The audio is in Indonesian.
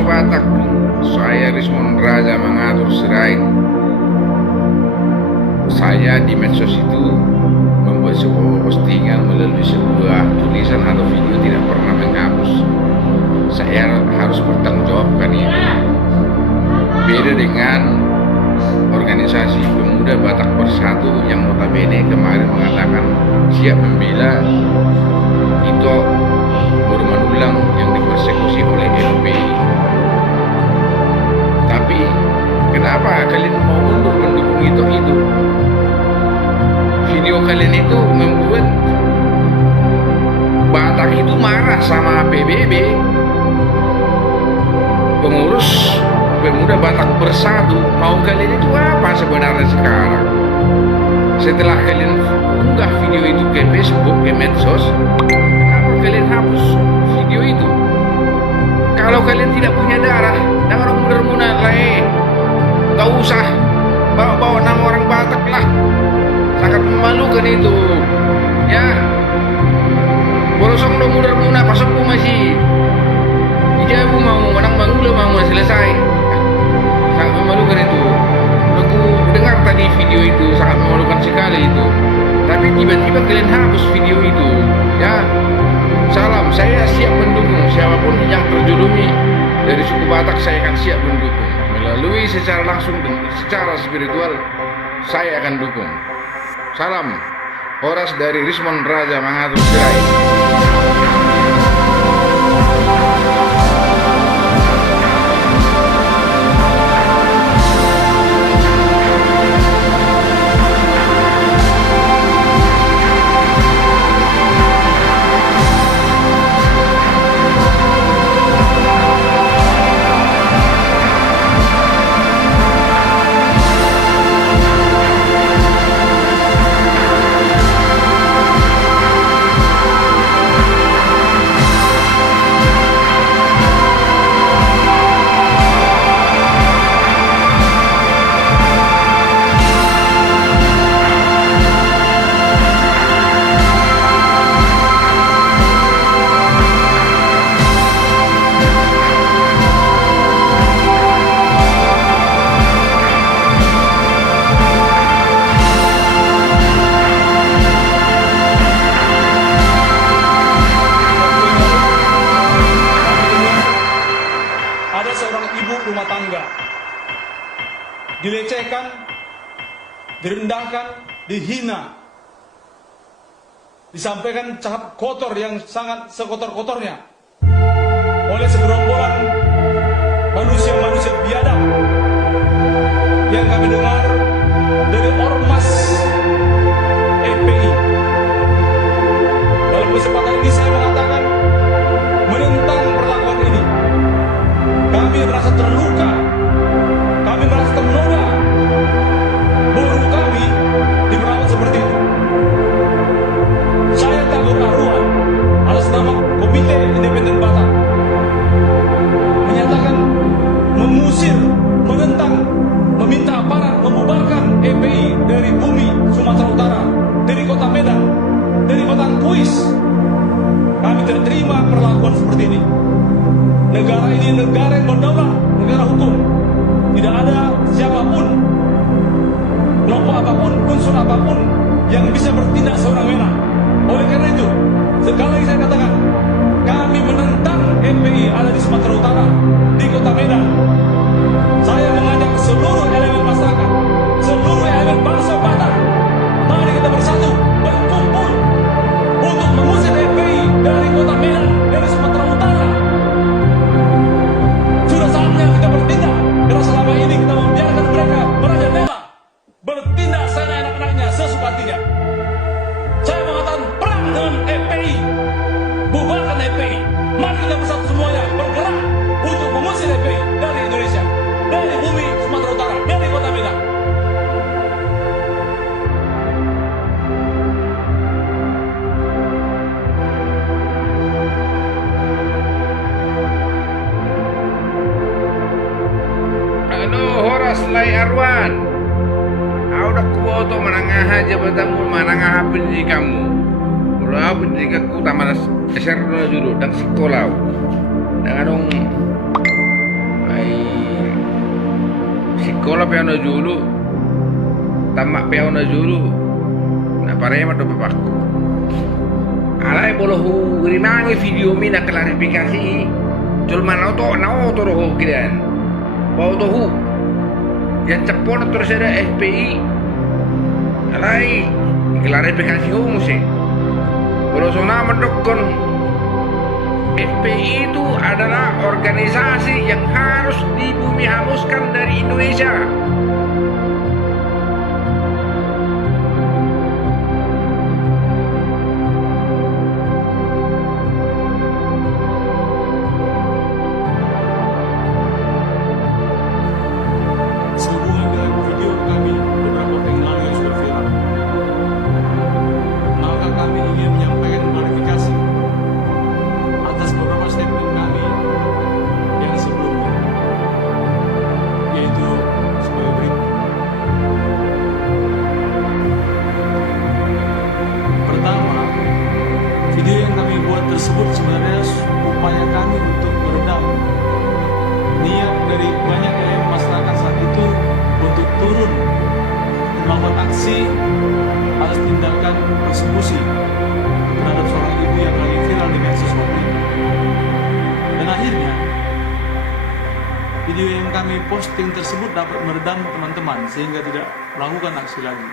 Batak, saya Rismon Raja mengatur serai. Saya di medsos itu membuat sebuah postingan melalui sebuah tulisan atau video tidak pernah menghapus. Saya harus bertanggung jawabkan itu. Beda dengan organisasi pemuda Batak Bersatu yang notabene kemarin mengatakan siap membela itu Burman Ulang yang dipersekusi oleh LPI. Tapi kenapa kalian mau mundur mendukung itu? Video kalian itu membuat Batak itu marah sama PBB. Pengurus pemuda Batak Bersatu, mau kalian itu apa sebenarnya sekarang? Setelah kalian unggah video itu ke Facebook, ke medsos, kenapa kalian hapus video itu? Kalau kalian tidak punya darah, jangan mundur-mundur lah, gak usah bawa-bawa nama orang Batak lah. Sangat memalukan itu, ya. Borosong dong mundur-mundur, pasokku masih ijabu mau menang bangula mau selesai. Sangat memalukan itu. Aku dengar tadi video itu sangat memalukan sekali itu. Tapi tiba-tiba kalian hapus video itu, ya. Salam, saya siap mendukung siapapun yang terjulumi dari suku Batak. Saya akan siap mendukung melalui secara langsung dan secara spiritual. Saya akan dukung. Salam, Horas dari Rismon Raja mengatur serai. Rumah tangga dilecehkan, direndahkan, dihina, disampaikan cap kotor yang sangat sekotor-kotornya oleh segerombolan manusia-manusia biadab yang kami dengar dari ormas FPI. Dalam kesempatan ini saya mengatakan menentang perlakuan ini. Kami merasa terluka, kami merasa ternoda, buruh kami diperawat seperti itu. Saya tak berkaruan atas nama Komite Independen Batak menyatakan mengusir, menentang, meminta aparat membubarkan FPI dari bumi Sumatera Utara, dari kota Medan, dari kota Kuis. Kami tidak terima perlakuan seperti ini. Negara ini negara yang berdaulat, negara hukum. Tidak ada siapapun, kelompok apapun, unsur apapun yang bisa bertindak sewenang-wenang. Oleh karena itu, sekali lagi saya katakan, kami menentang FPI ada di Sumatera Utara, di kota Medan. Saya mengajak seluruh elemen masyarakat, seluruh elemen bangsa Batak, mari kita bersatu, berkumpul untuk mengusir FPI dari kota Medan, dari Sumatera Utara. Sudah saatnya kita bertindak, karena selama ini kita membiarkan mereka merajalela, bertindak seenak-enaknya, sesuka hatinya. Saya mengatakan perang dengan FPI, bubarkan FPI. Mari kita bersatu semuanya bergerak untuk mengusir FPI dari Indonesia, dari bumi Sumatera Utara, dari kota Medan. Halo Horas Lai Arwan, udah kuoto menangah jabatanmu, menangah pendidikanmu. Mula pendidikanku taman SR dulu dan sekolah. Dengan dong Ai sekolah piano dulu, tamak piano dulu. Nah parema do bapakku. Alai bolohu rimangi video mina klarifikasi. Cuma nau to roh kidan. Bau tohu. Yang cepon terus ada FPI. Alai klarifikasi musik. Kalau sona mendukung FPI itu adalah organisasi yang harus dibumi hapuskan dari Indonesia. Sehubungan dengan video kami beberapa waktu yang lalu yang sudah viral, maka kami ingin menyampaikan klarifikasi atas beberapa statement kami yang sebelumnya, yaitu sebagai berikut. Pertama, video yang kami buat tersebut sebenarnya upaya kami untuk meredam niat dari banyak elemen masyarakat saat itu untuk turun melakukan aksi atas tindakan persekusi terhadap seorang ibu yang lagi viral di medsos waktu itu. Dan akhirnya video yang kami posting tersebut dapat meredam teman-teman sehingga tidak melakukan aksi lagi.